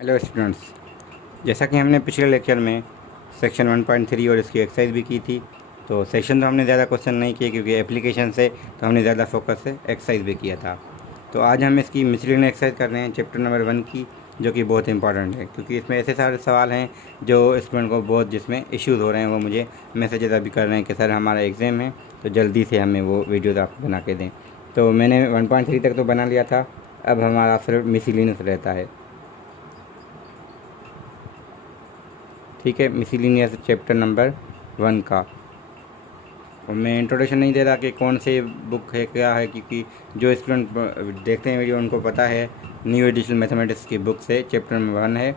Hello students, जैसा कि हमने पिछले लेक्चर में सेक्शन 1.3 और इसकी एक्सरसाइज भी की थी। तो सेक्शन तो हमने ज़्यादा क्वेश्चन नहीं किए क्योंकि एप्लीकेशन से तो हमने ज़्यादा फोकस से एक्सरसाइज भी किया था। तो आज हम इसकी मिसलिनियस एक्सरसाइज कर रहे हैं चैप्टर नंबर 1 की, जो कि बहुत इंपॉर्टेंट है क्योंकि इसमें ऐसे सारे सवाल हैं जो स्टूडेंट को बहुत जिसमें इश्यूज़ हो रहे हैं। वो मुझे मैसेजेस अभी कर रहे हैं कि सर हमारा एग्ज़ाम है तो जल्दी से हमें वो वीडियोज़ आप बना के दें। तो मैंने 1.3 तक तो बना लिया था, अब हमारा सिर्फ मिसलिनियस रहता है। ठीक है, मिसलिनियस चैप्टर नंबर 1 का। और मैं इंट्रोडक्शन नहीं दे रहा कि कौन से बुक है क्या है, क्योंकि जो स्टूडेंट देखते हैं वीडियो उनको पता है न्यू एडिशनल मैथमेटिक्स की बुक से चैप्टर नंबर 1 है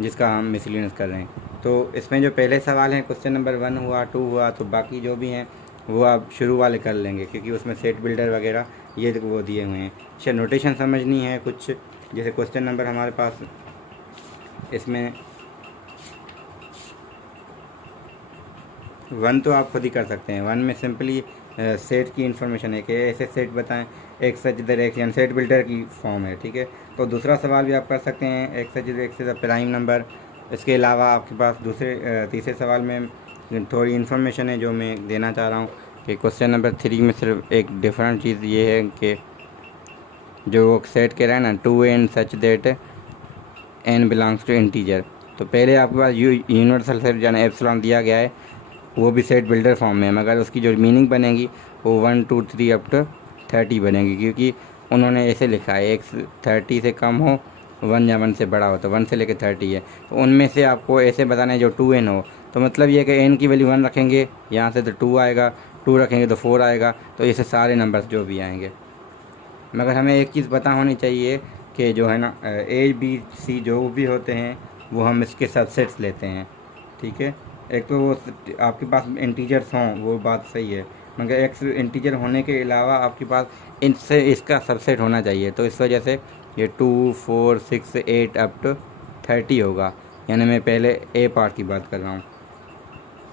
जिसका हम मिसलिनियस कर रहे हैं। तो इसमें जो पहले सवाल हैं क्वेश्चन नंबर 1 हुआ, 2 हुआ, तो बाकी जो भी हैं वो आप शुरू वाले कर लेंगे क्योंकि उसमें सेट बिल्डर वगैरह ये वो दिए हुए हैं। अच्छा, नोटेशन समझनी है कुछ, जैसे क्वेश्चन नंबर हमारे पास इसमें 1 तो आप खुद ही कर सकते हैं। 1 में सिंपली सेट की इन्फॉर्मेशन है कि ऐसे सेट बताएं, एक सच इधर एक, यानी सेट बिल्डर की फॉर्म है। ठीक है, तो दूसरा सवाल भी आप कर सकते हैं, एक सच इधर एक से प्राइम नंबर। इसके अलावा आपके पास तीसरे सवाल में थोड़ी इन्फॉर्मेशन है जो मैं देना चाह रहा हूँ कि क्वेश्चन नंबर 3 में सिर्फ एक डिफरेंट चीज़ ये है कि जो सेट कह रहा है ना, 2n such that n belongs to integer. तो पहले आपके पास यूनिवर्सल सेट यानी एप्सिलॉन दिया गया है, वो भी सेट बिल्डर फॉर्म में, मगर उसकी जो मीनिंग बनेगी वो 1 2 3 अप टू 30 बनेगी क्योंकि उन्होंने ऐसे लिखा है एक 30 से कम हो, 1 या 1 से बड़ा हो, तो 1 से लेकर 30 है। तो उनमें से आपको ऐसे बताना है जो 2n हो। तो मतलब ये कि n की वैल्यू 1 रखेंगे यहाँ से तो 2 आएगा, 2 रखेंगे तो 4 आएगा, तो ऐसे सारे नंबर्स जो भी आएंगे। मगर हमें एक चीज़ पता होनी चाहिए कि जो है ना ए बी सी जो भी होते हैं वो हम इसके सबसेट्स लेते हैं। ठीक है, एक तो वो आपके पास इंटीजर्स हों वो बात सही है, मगर एक इंटीजर होने के अलावा आपके पास इनसे इसका सबसेट होना चाहिए। तो इस वजह से ये 2 4 6 8 अप टू 30 होगा। यानी मैं पहले ए पार्ट की बात कर रहा हूँ,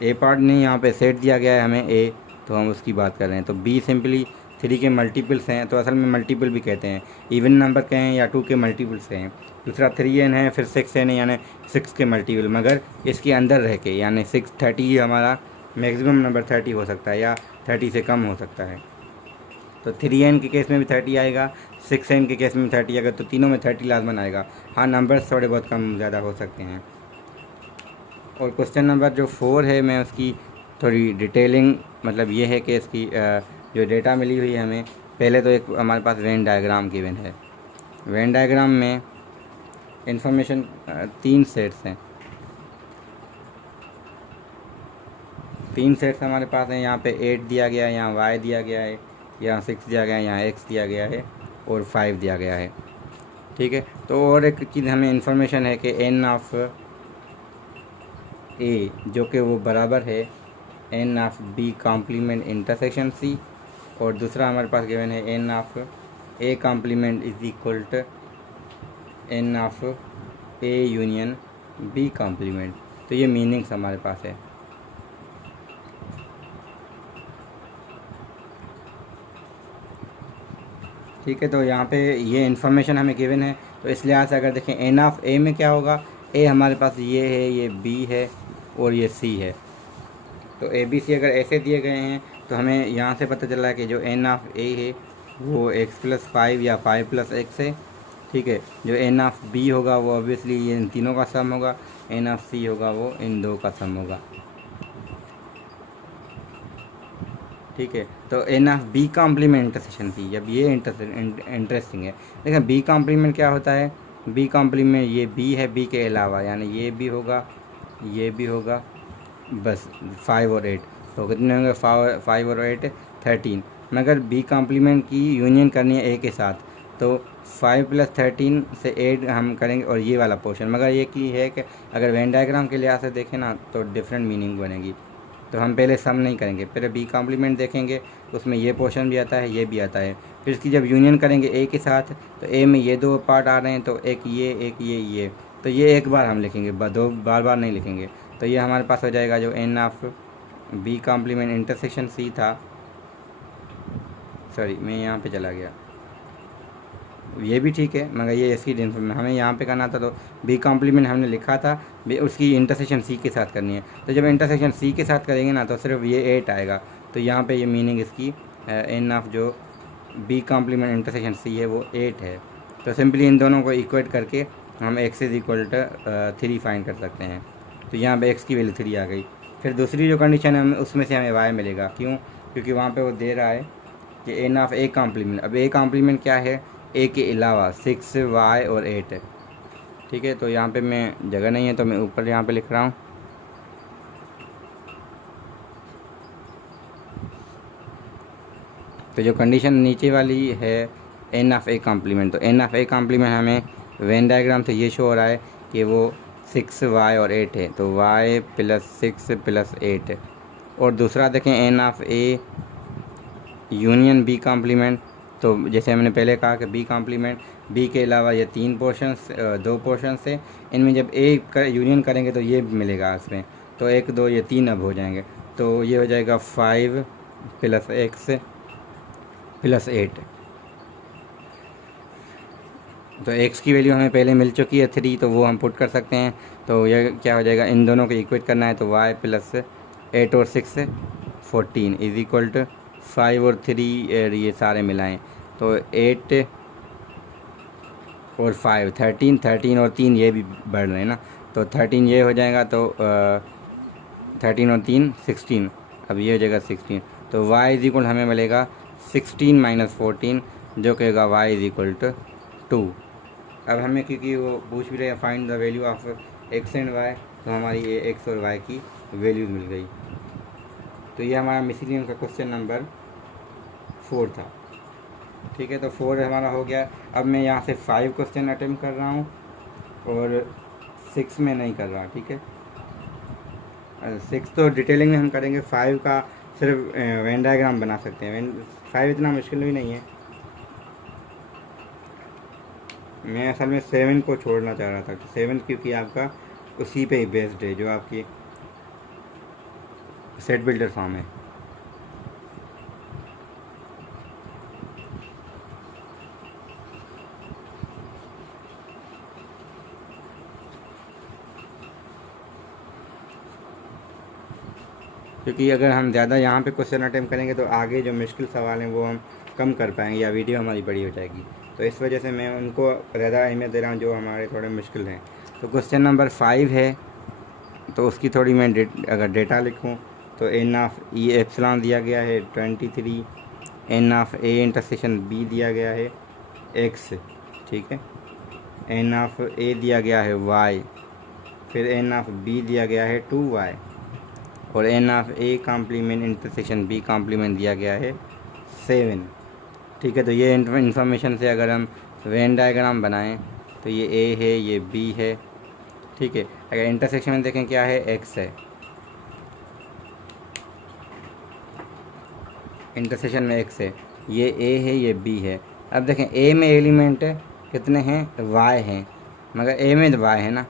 ए पार्ट नहीं, यहाँ पे सेट दिया गया है हमें ए, तो हम उसकी बात कर रहे हैं। तो बी सिंपली 3 के मल्टीपल्स हैं, तो असल में मल्टीपल भी कहते हैं, इवन नंबर कहें या 2 के मल्टीपल्स हैं। दूसरा 3n है, फिर 6n है यानी 6 के मल्टीपल, मगर इसके अंदर रह के, यानी 6 30 हमारा मैक्सिमम नंबर 30 हो सकता है या 30 से कम हो सकता है। तो 3n के केस में भी 30 आएगा, 6n के केस में 30 आएगा, तो तीनों में 30 लाजमन आएगा। हाँ, नंबर्स थोड़े बहुत कम ज़्यादा हो सकते हैं। और क्वेश्चन नंबर जो 4 है, मैं उसकी थोड़ी डिटेलिंग, मतलब ये है कि इसकी जो डेटा मिली हुई है हमें, पहले तो एक हमारे पास वेन डायग्राम गिवन है। वेन डायग्राम में इंफॉर्मेशन 3 सेट्स हैं, 3 सेट्स हमारे पास हैं। यहाँ पे 8 दिया गया है, यहाँ y दिया गया है, यहाँ 6 दिया गया है, यहाँ x दिया गया है और 5 दिया गया है। ठीक है, तो और एक चीज़ हमें इंफॉर्मेशन है कि n ऑफ a जो कि वो बराबर है n of b complement intersection c, और दूसरा हमारे पास गिवन है n of a complement is equal to n of a union b complement. तो ये मीनिंग्स हमारे पास है। ठीक है, तो यहाँ पे ये इन्फॉर्मेशन हमें गिवन है, तो इस लिहाज से अगर देखें n ऑफ a में क्या होगा, a हमारे पास ये है, ये b है और ये c है। तो ए बी सी अगर ऐसे दिए गए हैं तो हमें यहाँ से पता चला है कि जो n ऑफ a है वो x+5 या 5+x है। ठीक है, जो n ऑफ b होगा वो ऑब्वियसली ये इन तीनों का सम होगा, n ऑफ c होगा वो इन दो का सम होगा। ठीक है, तो n of b complement intersection c, जब ये इंटरेस्टिंग है। देखें b कॉम्प्लीमेंट क्या होता है, b कॉम्प्लीमेंट ये b है, b के अलावा यानी ये भी होगा, ये भी होगा, बस 5 और 8, तो कितने होंगे 5 और 8 13। मगर बी कॉम्प्लीमेंट की यूनियन करनी है ए के साथ, तो 5+13 से 8 हम करेंगे और ये वाला पोर्शन, मगर ये की है कि अगर वेन डायग्राम के लिहाज से देखें ना तो डिफरेंट मीनिंग बनेगी। तो हम पहले सम नहीं करेंगे, पहले बी कॉम्प्लीमेंट देखेंगे, उसमें ये पोर्शन भी आता है, ये भी आता है। फिर इसकी जब यूनियन करेंगे ए के साथ, तो ए में ये दो पार्ट आ रहे हैं, तो एक ये, तो ये एक बार हम लिखेंगे, दो बार बार नहीं लिखेंगे। तो ये हमारे पास हो जाएगा जो n of b complement intersection c था, सॉरी मैं यहाँ पे चला गया, ये भी ठीक है, मगर ये इसकी हमें यहाँ पे करना था, तो बी कॉम्प्लीमेंट हमने लिखा था, उसकी इंटरसेक्शन सी के साथ करनी है। तो जब इंटरसेक्शन सी के साथ करेंगे ना तो सिर्फ ये 8 आएगा। तो यहाँ पे ये मीनिंग इसकी एन ऑफ जो बी कॉम्प्लीमेंट इंटरसेक्शन सी है वो 8 है। तो सिंपली इन दोनों को इक्वेट करके हम x is equal to 3 find कर सकते हैं। तो यहाँ पे x की वैल्यू 3 आ गई। फिर दूसरी जो कंडीशन है उसमें से हमें y मिलेगा। क्यों? क्योंकि वहाँ पे वो दे रहा है कि एन ऑफ ए कॉम्प्लीमेंट। अब ए कॉम्प्लीमेंट क्या है? ए के अलावा 6y और 8 है। ठीक है, तो यहाँ पे मैं जगह नहीं है तो मैं ऊपर यहाँ पे लिख रहा हूँ। तो जो कंडीशन नीचे वाली है एन ऑफ ए कॉम्प्लीमेंट, तो एन ऑफ ए कॉम्प्लीमेंट हमें वेन डायग्राम से ये शो हो रहा है कि वो 6y और 8 है। तो y प्लस 6 प्लस 8 है। और दूसरा देखें N of A union B complement. तो जैसे हमने पहले कहा कि बी कॉम्प्लीमेंट, बी के अलावा ये 3 पोर्शंस 2 पोर्शंस है, इनमें जब ए यूनियन करेंगे तो ये मिलेगा इसमें। तो 1 2 ये 3 अब हो जाएंगे। तो ये हो जाएगा 5 प्लस x प्लस 8। तो x की वैल्यू हमें पहले मिल चुकी है 3, तो वो हम पुट कर सकते हैं। तो ये क्या हो जाएगा, इन दोनों को इक्वेट करना है। तो y प्लस 8 और 6 14 इज इक्वल टू 5 और 3 ये सारे मिलाएं तो 8 और 5 13 13 और 3 ये भी बढ़ रहे हैं ना, तो 13 ये हो जाएगा। तो 13 और 3 16, अब ये हो जाएगा 16। तो y इज इक्वल हमें मिलेगा 16 माइनस 14, जो कहेगा y इज इक्वल टू 2। अब हमें क्योंकि वो पूछ भी रहे हैं find the value of x and y, तो हमारी ये x और y की वैल्यूज मिल गई। तो ये हमारा मिसलिनियम का क्वेश्चन नंबर 4 था। ठीक है, तो 4 हमारा हो गया। अब मैं यहाँ से 5 क्वेश्चन अटेम्प्ट कर रहा हूँ और 6 में नहीं कर रहा। ठीक है, 6 तो डिटेलिंग में हम करेंगे, 5 का सिर्फ वेन डायग्राम बना सकते हैं। 5 इतना मुश्किल भी नहीं है। मैं असल में 7 को छोड़ना चाह रहा था। तो 7 क्योंकि आपका उसी पे ही बेस्ड है जो आपकी सेट बिल्डर फॉर्म है। क्योंकि अगर हम ज़्यादा यहाँ पे क्वेश्चन अटेम्प्ट करेंगे तो आगे जो मुश्किल सवाल हैं वो हम कम कर पाएंगे या वीडियो हमारी बड़ी हो जाएगी। तो इस वजह से मैं उनको ज़्यादा अहमियत दे रहा हूँ जो हमारे थोड़े मुश्किल हैं। तो क्वेश्चन नंबर 5 है, तो उसकी थोड़ी मैं अगर डेटा लिखूँ तो एन ऑफ ई एप्सिलॉन दिया गया है 23, N of A intersection B दिया गया है x। ठीक है, एन ऑफ ए दिया गया है y, फिर एन ऑफ बी दिया गया है 2y, और N of A complement intersection B complement दिया गया है 7। ठीक है, तो ये इन्फॉर्मेशन से अगर हम वेन डायग्राम बनाएं तो ये ए है, ये बी है। ठीक है, अगर इंटरसेक्शन में देखें क्या है, एक्स है, इंटरसेक्शन में एक्स है, ये ए है, ये बी है। अब देखें ए में एलिमेंट कितने हैं, वाई हैं, मगर ए में तो वाई है ना,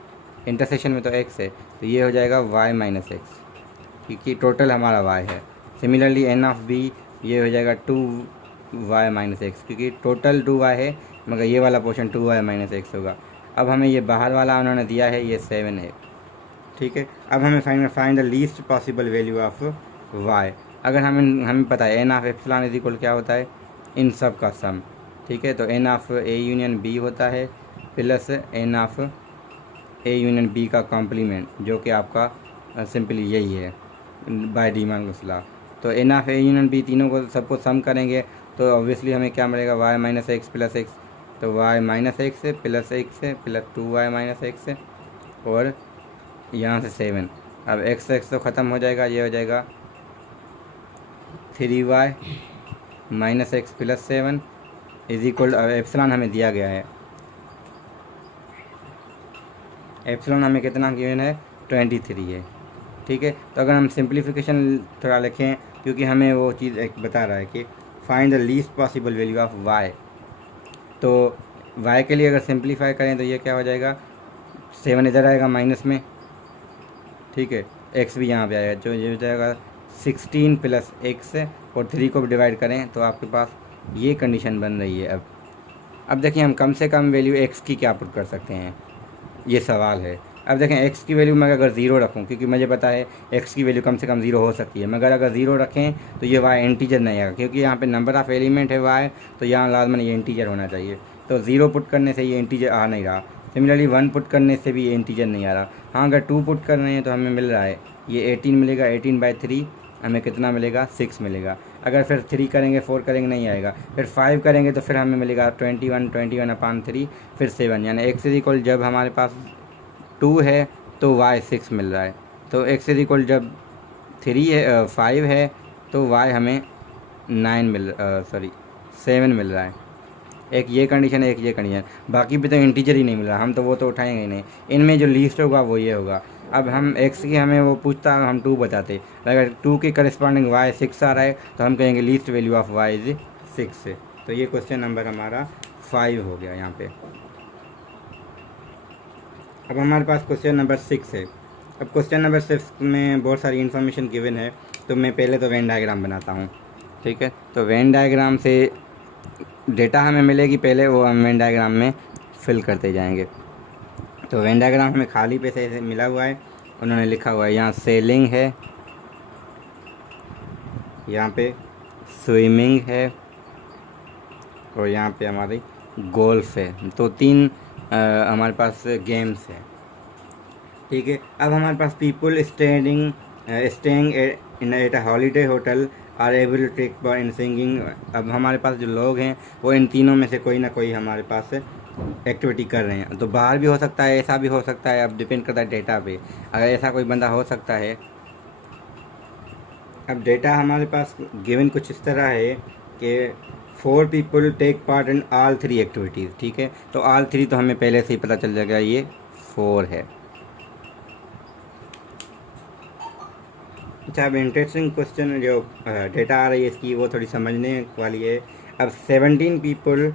इंटरसेक्शन में तो एक्स है, तो ये हो जाएगा वाई माइनस एक्स, क्योंकि टोटल हमारा वाई है। सिमिलरली एन ऑफ बी ये हो जाएगा 2y माइनस एक्स, क्योंकि टोटल 2y है मगर ये वाला पोर्शन 2y माइनस एक्स होगा। अब हमें ये बाहर वाला उन्होंने दिया है, ये 7 है। ठीक है, अब हमें find the least possible value of y। अगर हमें पता है N of epsilon is equal क्या होता है, इन सब का सम। ठीक है, तो N of A union B होता है plus N of A union B का कॉम्प्लीमेंट, जो कि आपका सिंपली यही है बाय डीमॉर्गन्स लॉ। तो N of A union B तीनों को सबको सम करेंगे तो ऑब्वियसली हमें क्या मिलेगा, y minus x plus x. तो y minus x plus x plus 2y minus x और यहाँ से 7। अब x तो ख़त्म हो जाएगा, ये हो जाएगा 3y minus x plus 7 is equal. Epsilon हमें दिया गया है, एप्सिलॉन हमें कितना गिवन है, 23 है। ठीक है, तो अगर हम सिंप्लीफिकेशन थोड़ा लिखें, क्योंकि हमें वो चीज़ एक बता रहा है कि find the least possible value of y। तो y के लिए अगर सिंप्लीफाई करें तो ये क्या हो जाएगा, 7 इधर आएगा माइनस में। ठीक है, x भी यहाँ पे आएगा, जो ये हो जाएगा 16 प्लस एक्स, और 3 को भी डिवाइड करें तो आपके पास ये कंडीशन बन रही है। अब अब देखिए हम कम से कम वैल्यू एक्स की क्या पुट कर सकते हैं, ये सवाल है। अब देखें एक्स की वैल्यू मैं अगर ज़ीरो रखूं, क्योंकि मुझे पता है एक्स की वैल्यू कम से कम ज़ीरो हो सकती है, मगर अगर ज़ीरो रखें तो ये वाई इंटीजर नहीं आएगा, क्योंकि यहाँ पे नंबर ऑफ़ एलिमेंट है वाई, तो यहाँ लाजमन ये इंटीजर होना चाहिए। तो ज़ीरो पुट करने से ये इंटीजर आ नहीं रहा। सिमिलरली 1 पुट करने से भी ये इंटीजर नहीं आ रहा। हाँ, अगर 2 पुट कर रहे हैं तो हमें मिल रहा है ये 18 मिलेगा, 18/3 हमें कितना मिलेगा, 6 मिलेगा। अगर फिर 3 करेंगे 4 करेंगे नहीं आएगा, फिर 5 करेंगे तो फिर हमें मिलेगा 21/3 फिर 7, यानी एक्स इज इक्वल जब हमारे पास 2 है तो वाई 6 मिल रहा है। तो एक्स इज इक्वल जब 3 है 5 है तो वाई हमें 7 मिल रहा है। एक ये कंडीशन है, एक ये कंडीशन, बाकी भी तो इंटीजर ही नहीं मिल रहा, हम तो वो तो उठाएंगे ही नहीं। इनमें जो लीस्ट होगा वो ये होगा। अब हम एक्स की हमें वो पूछता है, हम 2 बताते, अगर 2 के करस्पॉन्डिंग वाई 6 आ रहा है तो हम कहेंगे least value of Y is 6 है। तो ये क्वेश्चन नंबर हमारा 5 हो गया यहाँ पे। अब हमारे पास क्वेश्चन नंबर 6 है। अब क्वेश्चन नंबर 6 में बहुत सारी इन्फॉर्मेशन गिवन है, तो मैं पहले तो वेन डायग्राम बनाता हूँ, ठीक है। तो वेन डायग्राम से डेटा हमें मिलेगी, पहले वो हम वेन डायग्राम में फिल करते जाएंगे। तो वेन डायग्राम हमें खाली पे से मिला हुआ है, उन्होंने लिखा हुआ है यहाँ सेलिंग है, यहाँ पे स्विमिंग है और यहाँ पे हमारी गोल्फ है। तो 3 हमारे पास गेम्स है, ठीक है। अब हमारे पास people staying in at a holiday hotel are able to take part in singing. अब हमारे पास जो लोग हैं वो इन तीनों में से कोई ना कोई हमारे पास एक्टिविटी कर रहे हैं। तो बाहर भी हो सकता है, ऐसा भी हो सकता है, अब डिपेंड करता है डेटा पे। अगर ऐसा कोई बंदा हो सकता है, अब डेटा हमारे पास गिवन कुछ इस तरह है कि 4 people take part in all 3 activities, ठीक है। तो ऑल 3 तो हमें पहले से ही पता चल जाएगा ये 4 है। अच्छा, अब इंटरेस्टिंग क्वेश्चन जो डेटा आ रही है इसकी वो थोड़ी समझने वाली है। अब 17 people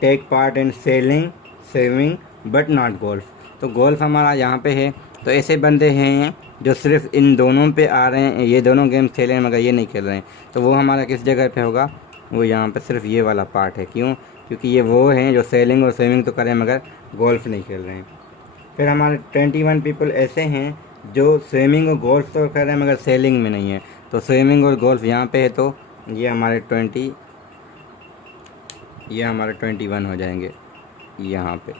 take part in sailing swimming but not golf. तो गोल्फ हमारा यहाँ पे है, तो ऐसे बंदे हैं जो सिर्फ इन दोनों पे आ रहे हैं, ये दोनों गेम्स खेल रहे हैं मगर ये नहीं खेल रहे हैं। तो वो हमारा किस जगह पे होगा, वो यहाँ पे सिर्फ ये वाला पार्ट है। क्यों? क्योंकि ये वो हैं जो सेलिंग और स्विमिंग तो करें मगर गोल्फ नहीं खेल रहे हैं। फिर हमारे 21 पीपल ऐसे हैं जो स्विमिंग और गोल्फ तो कर रहे हैं मगर सेलिंग में नहीं है। तो स्विमिंग और गोल्फ यहाँ पे है, तो ये हमारे 21 हो जाएंगे यहाँ पे।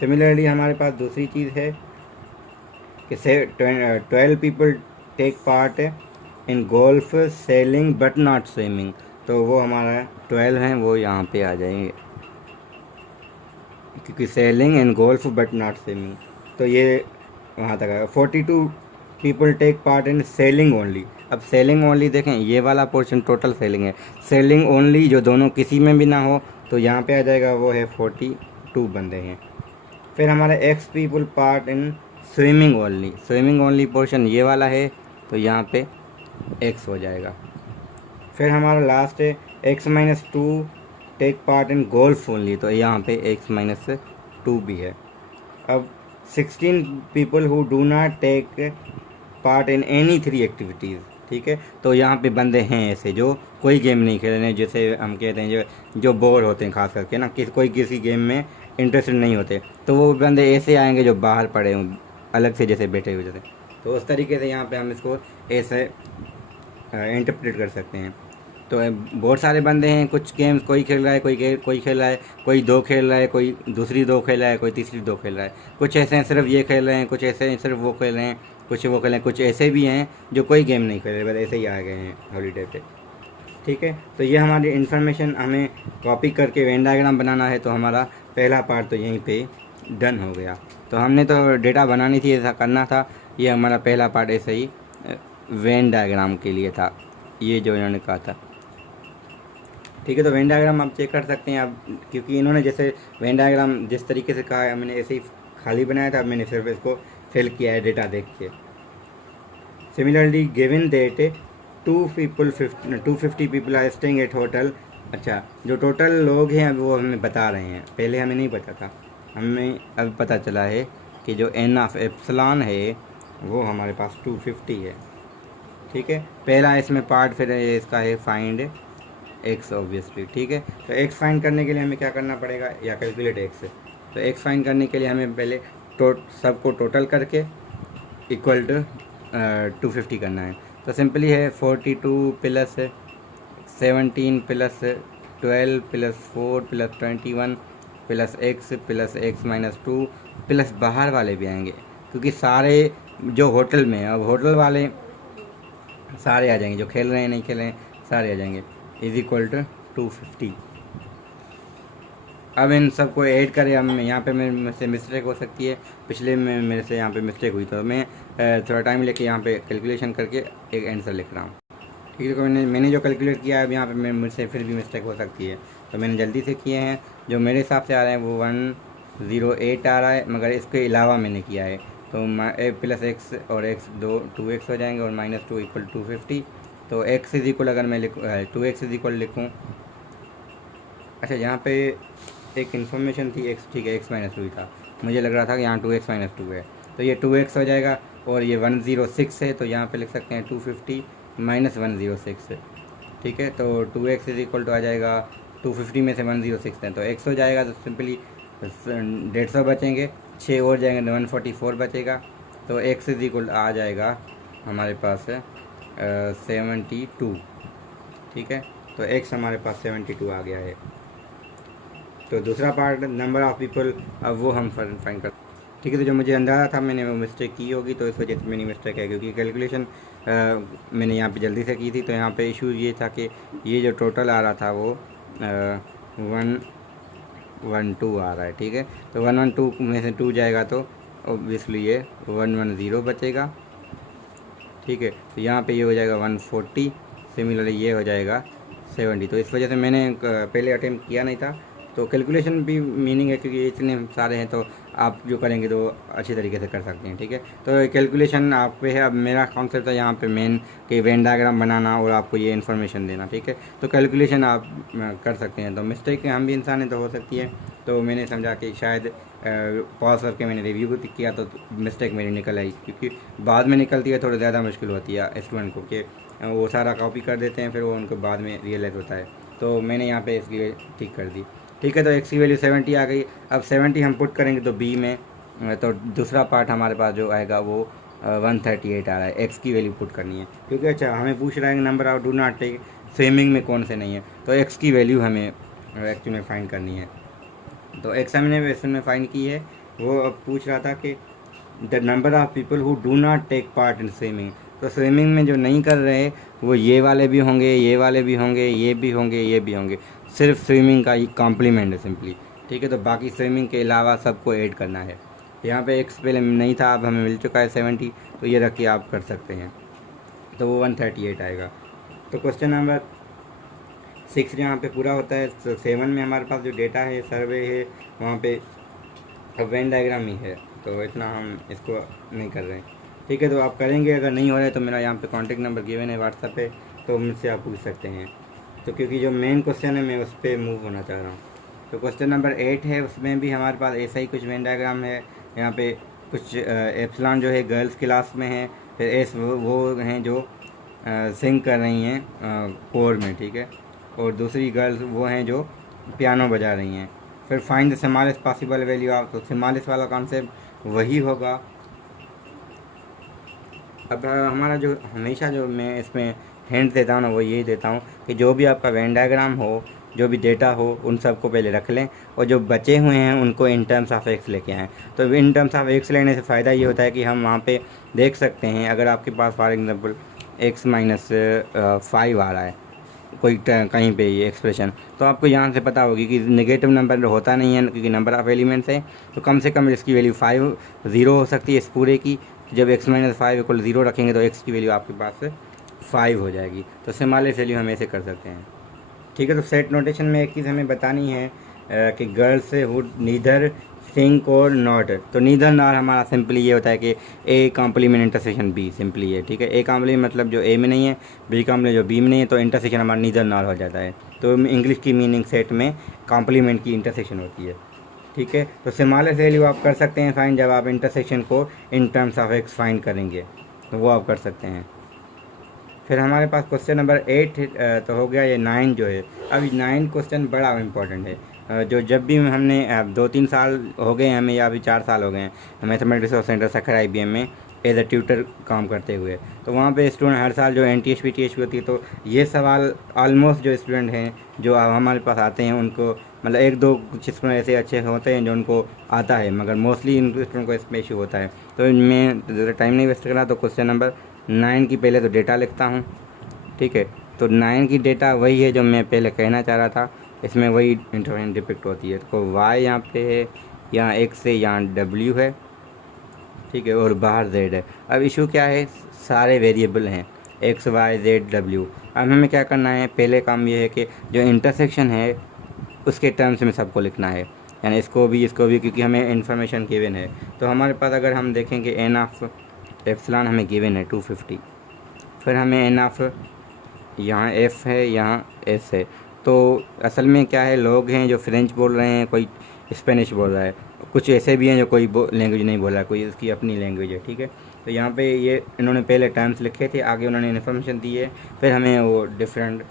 सिमिलरली हमारे पास दूसरी चीज़ है कि 12 people take part in golf sailing but not swimming. तो वो हमारा 12 हैं, वो यहाँ पे आ जाएंगे क्योंकि sailing and golf but not swimming. तो ये वहाँ तक आएगा। 42 people take part in sailing only. अब सेलिंग ओनली देखें, ये वाला पोर्शन टोटल सेलिंग है। सेलिंग ओनली जो दोनों किसी में भी ना हो तो यहाँ पे आ जाएगा, वो है 42 बंदे हैं। फिर हमारा x people part in swimming only. Swimming only portion ये वाला है, तो यहाँ पे एक्स हो जाएगा। फिर हमारा लास्ट है x-2 take part in golf only, तो यहाँ पे x-2 भी है। अब 16 people who do not take part in any 3 activities, ठीक है। तो यहाँ पे बंदे हैं ऐसे जो कोई गेम नहीं खेल रहे हैं, जैसे हम कहते हैं जो बोर होते हैं, खास करके ना कोई किसी गेम में इंटरेस्टेड नहीं होते, तो वो बंदे ऐसे आएंगे जो बाहर पड़े हों अलग से, जैसे बैठे हुए जैसे। तो उस तरीके से यहाँ पे हम इसको ऐसे इंटरप्रेट कर सकते हैं। तो बहुत सारे बंदे हैं, कुछ गेम्स कोई खेल रहा है, कोई खेल रहा है, कोई 2 खेल रहा है, कोई दूसरी 2 खेल रहा है, कोई तीसरी 2 खेल रहा है। कुछ ऐसे हैं सिर्फ ये खेल रहे हैं, कुछ ऐसे हैं सिर्फ वो खेल रहे हैं, कुछ वो खेल रहे हैं, कुछ ऐसे भी हैं जो कोई गेम नहीं खेल रहे, बस ऐसे ही आ गए हैं हॉलीडे पे, ठीक है। तो ये हमारी इन्फॉर्मेशन हमें कॉपी करके वेन डायग्राम बनाना है। तो हमारा पहला पार्ट तो यहीं पे डन हो गया। तो हमने तो डेटा बनानी थी, ऐसा करना था। ये हमारा पहला पार्ट ऐसे ही वेन डायग्राम के लिए था, ये जो इन्होंने कहा था, ठीक है। तो वेन डायग्राम आप चेक कर सकते हैं आप, क्योंकि इन्होंने जैसे वेन डायग्राम जिस तरीके से कहा है मैंने ऐसे ही खाली बनाया था, मैंने सिर्फ इसको फिल किया है डेटा देख के। Similarly given that 250 people are staying at hotel. अच्छा, जो टोटल लोग हैं अब वो हमें बता रहे हैं, पहले हमें नहीं पता था, हमें अब पता चला है कि जो n ऑफ एप्सिलॉन है वो हमारे पास 250 है, ठीक है। पहला इसमें पार्ट फिर इसका है फाइंड एक्स ऑब्वियसली, ठीक है। तो एक्स फाइंड करने के लिए हमें क्या करना पड़ेगा, या कैलकुलेट एक्स। तो एक्स फाइंड करने के लिए हमें पहले सबको टोटल करके इक्वल टू 250 करना है। तो सिंपली है 42 plus 17 plus 12 plus 4 plus 21 plus x minus 2 plus बाहर वाले भी आएंगे, क्योंकि सारे जो होटल में, अब होटल वाले सारे आ जाएंगे, जो खेल रहे हैं नहीं खेल रहे हैं सारे आ जाएंगे, इज इक्वल टू 250। अब इन सबको ऐड करें। अब यहाँ पे मेरे से मिस्टेक हो सकती है, पिछले में मेरे से यहाँ पे मिस्टेक हुई, तो मैं थोड़ा टाइम लेके यहाँ पे कैलकुलेशन करके एक आंसर लिख रहा हूँ, ठीक है। तो मैंने जो कैलकुलेट किया है अब यहाँ पे मुझसे फिर भी मिस्टेक हो सकती है, तो मैंने जल्दी से किए हैं। जो मेरे हिसाब से आ रहा है वो 108 आ रहा है, मगर इसके अलावा मैंने किया है। तो प्लस एक्स और एक्स 2x हो जाएंगे और माइनस 2 इक्वल 250। तो x इज इक्वल, अगर मैं 2x इज इक्वल लिखूँ, अच्छा यहाँ पे एक इन्फॉर्मेशन थी x, ठीक है, x माइनस 2 था, मुझे लग रहा था कि यहाँ 2x माइनस 2 है, तो ये 2x हो जाएगा। और ये 106 है, तो यहाँ पे लिख सकते हैं 250 माइनस 106 है, ठीक है। तो 2x इज इक्वल टू आ जाएगा 250 में से 106 है तो x हो जाएगा। तो सिंपली 150 बचेंगे, 6 और जाएंगे 144 बचेगा। तो x इज इक्वल आ जाएगा हमारे पास 72, ठीक है। तो x हमारे पास 72 आ गया है। तो दूसरा पार्ट नंबर ऑफ़ पीपल, अब वो हम फाइंड कर, ठीक है। तो जो मुझे अंदाज़ा था मैंने वो मिस्टेक की होगी, तो इस वजह से मेरी मिस्टेक है, क्योंकि कैलकुलेशन मैंने यहाँ पे जल्दी से की थी। तो यहाँ पे इशू ये था कि ये जो टोटल आ रहा था वो 112 आ रहा है, ठीक है। तो 112 में से 2 जाएगा तो ऑब्वियसली ये 110 बचेगा, ठीक है। तो यहाँ पे ये हो जाएगा 140, सिमिलरली ये हो जाएगा 70। तो इस वजह से मैंने पहले अटेम्प्ट किया नहीं था। तो कैलकुलेशन भी मीनिंग है, क्योंकि इतने सारे हैं तो आप जो करेंगे तो अच्छी तरीके से कर सकते हैं, ठीक है। तो कैलकुलेशन आप पे है। अब मेरा कॉन्सेप्ट है यहाँ पे मेन कि वेन डायग्राम बनाना और आपको ये इन्फॉर्मेशन देना, ठीक है। तो कैलकुलेशन आप कर सकते हैं। तो मिस्टेक हम भी इंसान हैं तो हो सकती है, तो मैंने समझा कि शायद पॉज करके मैंने रिव्यू किया तो मिस्टेक मेरी निकल आई, क्योंकि बाद में निकलती है थोड़ी ज़्यादा मुश्किल होती है स्टूडेंट को, कि वो सारा कॉपी कर देते हैं, फिर वो उनको बाद में रियलाइज़ होता है। तो मैंने यहाँ पे इसकी ठीक कर दी, ठीक है। तो x की वैल्यू 70 आ गई। अब 70 हम पुट करेंगे तो b में, तो दूसरा पार्ट हमारे पास जो आएगा वो 138 आ रहा है। x की वैल्यू पुट करनी है, क्योंकि अच्छा हमें पूछ रहा है number of do not take swimming में कौन से नहीं है, तो x की वैल्यू हमें एक्चुअली में फाइंड करनी है। तो x हमने वेस्टर्न में फाइंड की है। वो अब पूछ रहा था कि the number of people who do not take part in swimming. तो स्विमिंग में जो नहीं कर रहे वो ये वाले भी होंगे, ये वाले भी होंगे, ये भी होंगे, ये भी होंगे। सिर्फ स्विमिंग का ही कॉम्प्लीमेंट है सिंपली, ठीक है। तो बाकी स्विमिंग के अलावा सबको ऐड करना है। यहाँ पे एक्स पहले नहीं था, अब हमें मिल चुका है 70, तो ये रख के आप कर सकते हैं। तो वो 138 आएगा। तो क्वेश्चन नंबर 6 यहाँ पे पूरा होता है। तो 7 में हमारे पास जो डेटा है, सर्वे है, वहाँ पे अब वेन डायग्राम ही है, तो इतना हम इसको नहीं कर रहे हैं, ठीक है। तो आप करेंगे, अगर नहीं हो रहा है तो मेरा यहाँ पे कॉन्टैक्ट नंबर गिवन है व्हाट्सएप पे, तो मुझसे आप पूछ सकते हैं। तो क्योंकि जो मेन क्वेश्चन है मैं उस पर मूव होना चाह रहा हूँ। तो क्वेश्चन नंबर 8 है, उसमें भी हमारे पास ऐसा ही कुछ वेन डायग्राम है। यहाँ पे कुछ एप्सिलॉन जो है गर्ल्स क्लास में है, फिर एस वो हैं जो सिंग कर रही हैं कोर में, ठीक है। और दूसरी गर्ल्स वो हैं जो पियानो बजा रही हैं। फिर find the smallest possible value of, तो स्मॉलेस्ट वाला कॉन्सेप्ट वही होगा। अब हमारा जो हमेशा जो मैं इसमें हिंट देता हूँ ना, वो यही देता हूँ कि जो भी आपका वेन डायग्राम हो, जो भी डेटा हो, उन सबको पहले रख लें, और जो बचे हुए हैं उनको इन टर्म्स ऑफ एक्स लेके आएँ। तो इन टर्म्स ऑफ एक्स लेने से फ़ायदा ये होता है कि हम वहाँ पे देख सकते हैं, अगर आपके पास फॉर एग्ज़ाम्पल x माइनस 5 आ रहा है कोई कहीं पे ये एक्सप्रेशन, तो आपको यहाँ से पता होगी कि नेगेटिव नंबर होता नहीं है, क्योंकि नंबर ऑफ़ एलिमेंट्स है। तो कम से कम इसकी वैल्यू 5 0 हो सकती है इस पूरे की। जब x माइनस 5 इक्वल 0 रखेंगे तो x की वैल्यू आपके पास 5 हो जाएगी। तो स्मॉलेस्ट वैल्यू हम ऐसे कर सकते हैं, ठीक है। तो सेट नोटेशन में एक चीज़ हमें बतानी है कि गर्ल्स वुड नीदर सिंक और नॉट। तो नीदर नॉर हमारा सिंपली ये होता है कि A complement intersection B, simply है, ठीक है। ए कॉम्प्लीमेंट मतलब जो ए में नहीं है, बी कॉम्प्लीमेंट जो बी में नहीं है, तो इंटरसेक्शन हमारा नीदर नॉर हो जाता है। तो इंग्लिश की मीनिंग सेट में कॉम्प्लीमेंट की इंटरसेक्शन होती है, ठीक है। तो स्मॉलेस्ट वैल्यू आप कर सकते हैं फाइंड जब आप इंटरसेक्शन को in terms of x find करेंगे, तो वो आप कर सकते हैं। फिर हमारे पास क्वेश्चन नंबर 8 तो हो गया। ये 9 जो है, अब 9 क्वेश्चन बड़ा इम्पोर्टेंट है। जो जब भी हमने 2-3 साल हो गए हमें, या अभी 4 साल हो गए हैं mathematics resource centre Sukkur IBM में एज अ ट्यूटर काम करते हुए। तो वहाँ पे स्टूडेंट हर साल जो NTS PTS होती है, तो ये सवाल ऑलमोस्ट जो स्टूडेंट हैं जो हमारे पास आते हैं उनको, मतलब 1-2 कुछ स्टूडेंट ऐसे अच्छे होते हैं जो उनको आता है, मगर मोस्टली इन स्टूडेंट को इसमें इशू होता है। तो मैं ज़्यादा टाइम नहीं वेस्ट कर रहा, तो क्वेश्चन नंबर 9 की पहले तो डेटा लिखता हूँ, ठीक है। तो 9 की डेटा वही है जो मैं पहले कहना चाह रहा था, इसमें वही इंफॉर्मेशन डिपिक्ट होती है। तो y यहाँ पे है, यहाँ x है, यहाँ w है, ठीक है, और बाहर z है। अब इशू क्या है, सारे वेरिएबल हैं x y z w। अब हमें क्या करना है, पहले काम ये है कि जो इंटरसेक्शन है उसके टर्म्स में सबको लिखना है, यानी इसको भी क्योंकि हमें इन्फॉर्मेशन गिवन है। तो हमारे पास अगर हम देखेंगे n ऑफ एप्सिलॉन हमें गिवन है 250, फिर हमें n ऑफ यहाँ f है, यहाँ s है। तो असल में क्या है, लोग हैं जो फ्रेंच बोल रहे हैं, कोई स्पेनिश बोल रहा है, कुछ ऐसे भी हैं जो कोई लैंग्वेज नहीं बोल रहा है, कोई उसकी अपनी लैंग्वेज है, ठीक है। तो यहाँ पे ये इन्होंने पहले टर्म्स लिखे थे, आगे उन्होंने इन्फॉर्मेशन दी है, फिर हमें वो डिफरेंट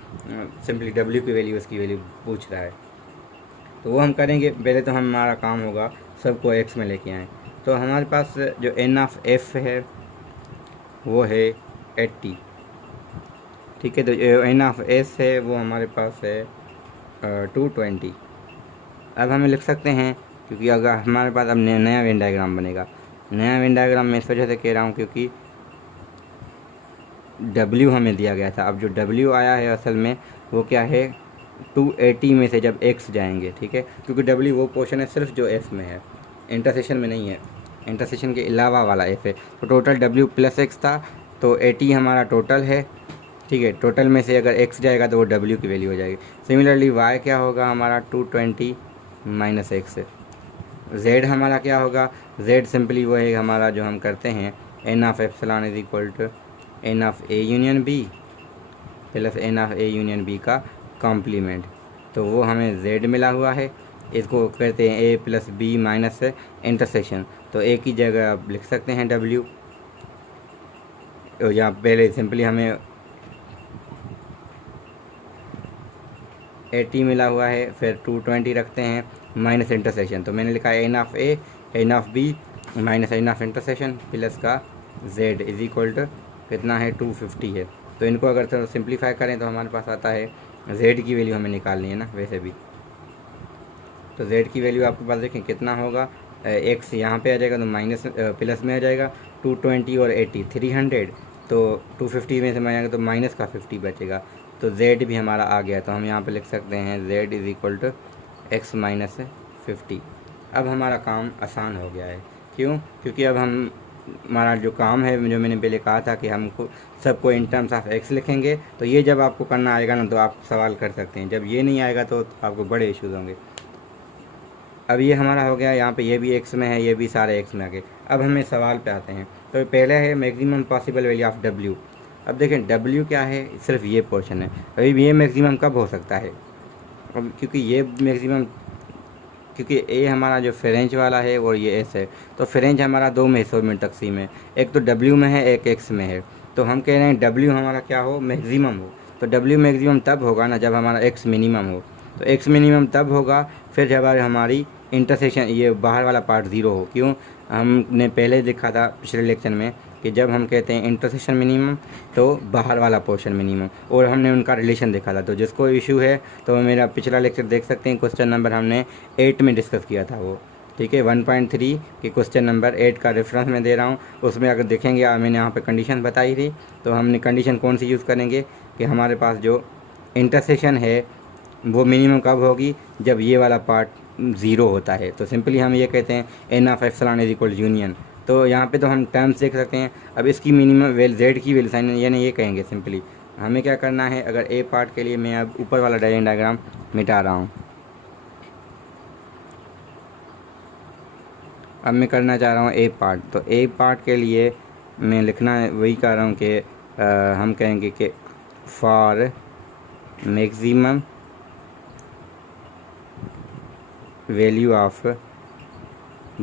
सिंपली w की वैल्यू, उसकी वैल्यू पूछ रहा है। तो वो हम करेंगे। पहले तो हमारा काम होगा सबको x में लेके आएँ। तो हमारे पास जो n ऑफ f है वो है 80, ठीक है। तो n ऑफ s है वो हमारे पास है 220। अब हमें लिख सकते हैं, क्योंकि अगर हमारे पास अब नया वेन डायग्राम बनेगा। नया वेन डायग्राम मैं इस वजह से कह रहा हूँ क्योंकि W हमें दिया गया था। अब जो W आया है असल में वो क्या है, 280 में से जब x जाएंगे, ठीक है, क्योंकि W वो पोर्शन है सिर्फ जो f में है, इंटरसेक्शन में नहीं है, इंटरसेक्शन के अलावा वाला f है। तो टोटल W प्लस x था, तो 80 हमारा टोटल है, ठीक है। टोटल में से अगर x जाएगा तो वो W की वैल्यू हो जाएगी। सिमिलरली y क्या होगा हमारा 220 माइनस x। z हमारा क्या होगा, z सिंपली वो है हमारा जो हम करते हैं n of epsilon is equal to n of a union b plus n of a union b का कॉम्प्लीमेंट। तो वो हमें z मिला हुआ है, इसको कहते हैं a plus b minus intersection. तो a की जगह आप लिख सकते हैं w, यहाँ पहले सिंपली हमें 80 मिला हुआ है, फिर 220 रखते हैं माइनस इंटरसेक्शन। तो मैंने लिखा है n of a n of b minus n of intersection plus का z इज इक्वल टू कितना है 250 है। तो इनको अगर थोड़ा सिंप्लीफाई करें तो हमारे पास आता है z की वैल्यू हमें निकालनी है ना वैसे भी। तो z की वैल्यू आपके पास देखें कितना होगा, x यहाँ पे आ जाएगा तो माइनस प्लस में आ जाएगा 220 और 80 300, तो 250 में से माइनस तो माइनस का 50 बचेगा। तो z भी हमारा आ गया, तो हम यहाँ पे लिख सकते हैं z is equal to x minus 50। अब हमारा काम आसान हो गया है, क्यों, क्योंकि अब हम हमारा जो काम है जो मैंने पहले कहा था कि हमको सबको इन टर्म्स ऑफ x लिखेंगे, तो ये जब आपको करना आएगा ना तो आप सवाल कर सकते हैं, जब ये नहीं आएगा तो आपको बड़े इश्यूज़ होंगे। अब ये हमारा हो गया, यहाँ पे ये भी x में है, ये भी सारे x में आ गए। अब हमें सवाल पे आते हैं। तो पहले है maximum possible value of w। अब देखें w क्या है, सिर्फ ये पोर्शन है। अभी ये मैक्सिमम कब हो सकता है, अब क्योंकि ये मैक्सिमम, क्योंकि a हमारा जो फ्रेंच वाला है और ये s है, तो फ्रेंच हमारा 2 हिस्सों में तकसीम है, एक तो w में है, एक x में है। तो हम कह रहे हैं w हमारा क्या हो, मैक्सिमम हो। तो w मैक्सिमम तब होगा ना जब हमारा x मिनिमम हो। तो x मिनिमम तब होगा फिर जब हमारी इंटरसेक्शन ये बाहर वाला पार्ट ज़ीरो हो। क्यों, हमने पहले देखा था पिछले लेक्चर में कि जब हम कहते हैं इंटरसेक्शन मिनिमम तो बाहर वाला पोर्शन मिनिमम, और हमने उनका रिलेशन देखा था। तो जिसको इशू है तो मेरा पिछला लेक्चर देख सकते हैं, क्वेश्चन नंबर हमने 8 में डिस्कस किया था वो, ठीक है। 1.3 के क्वेश्चन नंबर 8 का रेफरेंस मैं दे रहा हूँ, उसमें अगर देखेंगे मैंने यहाँ पे कंडीशन बताई थी। तो हमने कंडीशन कौन सी यूज़ करेंगे कि हमारे पास जो इंटरसेक्शन है वो मिनिमम कब होगी, जब ये वाला पार्ट ज़ीरो होता है। तो सिंपली हम ये कहते हैं n of epsilon is equal union. तो यहाँ पे तो हम टर्म्स देख सकते हैं। अब इसकी मिनिमम z की वैल्यू साइन यानी ये कहेंगे सिंपली हमें क्या करना है। अगर a पार्ट के लिए मैं अब ऊपर वाला डायग्राम मिटा रहा हूँ, अब मैं करना चाह रहा हूँ a पार्ट। तो a पार्ट के लिए मैं लिखना वही कर रहा हूँ कि हम कहेंगे कि for maximum value of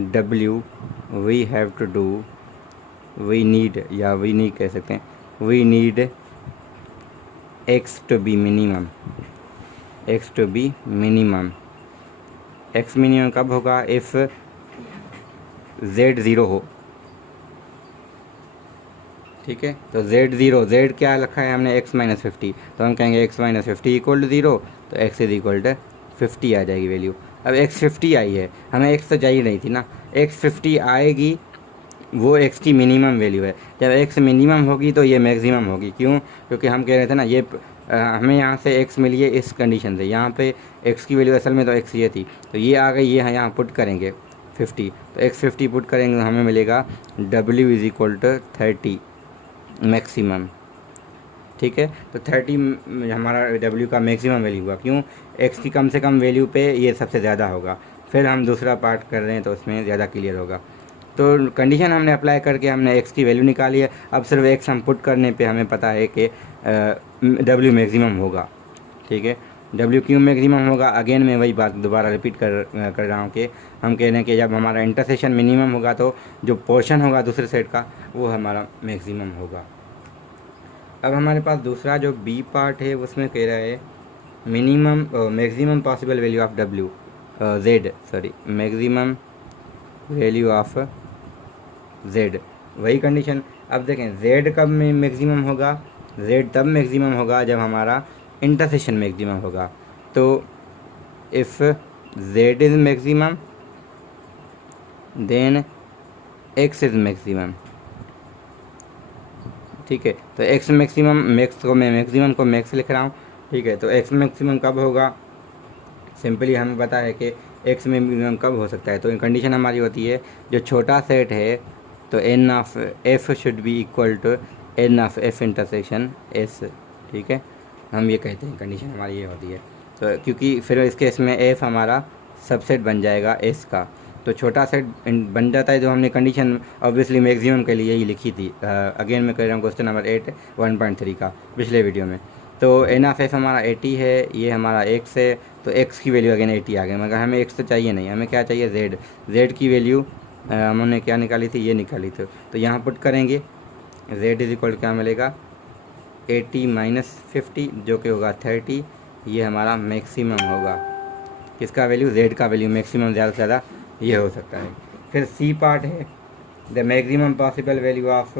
w we have to do, we need, या वी नहीं कह सकते हैं, we need X to be minimum, X to be minimum. X minimum कब होगा? इफ़ जेड ज़ीरो हो, ठीक है। तो जेड ज़ीरो, जेड क्या रखा है हमने? एक्स माइनस 50, तो हम कहेंगे X minus 50 equal to zero, तो एक्स इज इक्वल टू 50 आ जाएगी वैल्यू। अब एक्स 50 आई है, हमें एक्स तो चाहिए नहीं थी ना, एक्स 50 आएगी, वो एक्स की मिनिमम वैल्यू है। जब एक्स मिनिमम होगी तो ये मैक्सिमम होगी। क्यों? क्योंकि हम कह रहे थे ना ये हमें यहाँ से एक्स मिली है इस कंडीशन से, यहाँ पे एक्स की वैल्यू असल में तो एक्स ये थी, तो ये आ गई, ये यहाँ पुट करेंगे 50, तो एक्स 50 पुट करेंगे तो हमें मिलेगा W is equal to 30 maximum, ठीक है। तो 30 हमारा डब्ल्यू का मैक्सिमम वैल्यू हुआ। क्यों? एक्स की कम से कम वैल्यू पे ये सबसे ज़्यादा होगा। फिर हम दूसरा पार्ट कर रहे हैं तो उसमें ज़्यादा क्लियर होगा। तो कंडीशन हमने अप्लाई करके हमने एक्स की वैल्यू निकाली है। अब सिर्फ एक्स हम पुट करने पे हमें पता है कि डब्ल्यू मैक्सिमम होगा, ठीक है। डब्ल्यू क्यों मैक्सिमम होगा? अगेन मैं वही बात दोबारा रिपीट कर रहा हूँ कि हम कह रहे हैं कि जब हमारा इंटरसेक्शन मिनिमम होगा तो जो पोर्शन होगा दूसरे सेट का वो हमारा मैक्सिमम होगा। अब हमारे पास दूसरा जो बी पार्ट है उसमें कह रहा है minimum maximum possible value of W Z, sorry maximum value of Z, वही कंडीशन। अब देखें जेड कब में मैक्सिमम होगा? जेड तब मैक्सिमम होगा जब हमारा इंटरसेक्शन मैक्सिमम होगा। तो if Z is maximum then X is maximum, ठीक है। तो एक्स मैक्सिमम, मैक्स को मैं मैक्सिमम को मैक्स लिख रहा हूँ, ठीक है। तो एक्स मैक्सिमम कब होगा? सिंपली हमें पता है कि एक्स मैक्सिमम कब हो सकता है। तो कंडीशन हमारी होती है जो छोटा सेट है तो N of F should be equal to N of F intersection S, ठीक है। हम ये कहते हैं कंडीशन हमारी ये होती है। तो क्योंकि फिर इस केस में एफ हमारा सबसेट बन जाएगा एस का, तो छोटा सेट बन जाता है। जो हमने कंडीशन ऑब्वियसली मैक्सिमम के लिए ही लिखी थी। अगेन मैं कह रहा हूँ क्वेश्चन नंबर 8 1.3 का पिछले वीडियो में। तो एन ऑफ एफ हमारा 80 है, ये हमारा एक्स है, तो एक्स की वैल्यू अगेन 80 आ गई। मगर हमें एक्स तो चाहिए नहीं, हमें क्या चाहिए? जेड। जेड की वैल्यू हमने क्या निकाली थी? ये निकाली थी। तो यहाँ पुट करेंगे जेड इज इक्वल क्या मिलेगा? 80 माइनस 50 जो कि होगा 30, ये हमारा मैक्सिमम होगा। किसका वैल्यू? जेड का वैल्यू मैक्सिमम ज़्यादा से ज़्यादा ये हो सकता है। फिर सी पार्ट है the maximum possible value of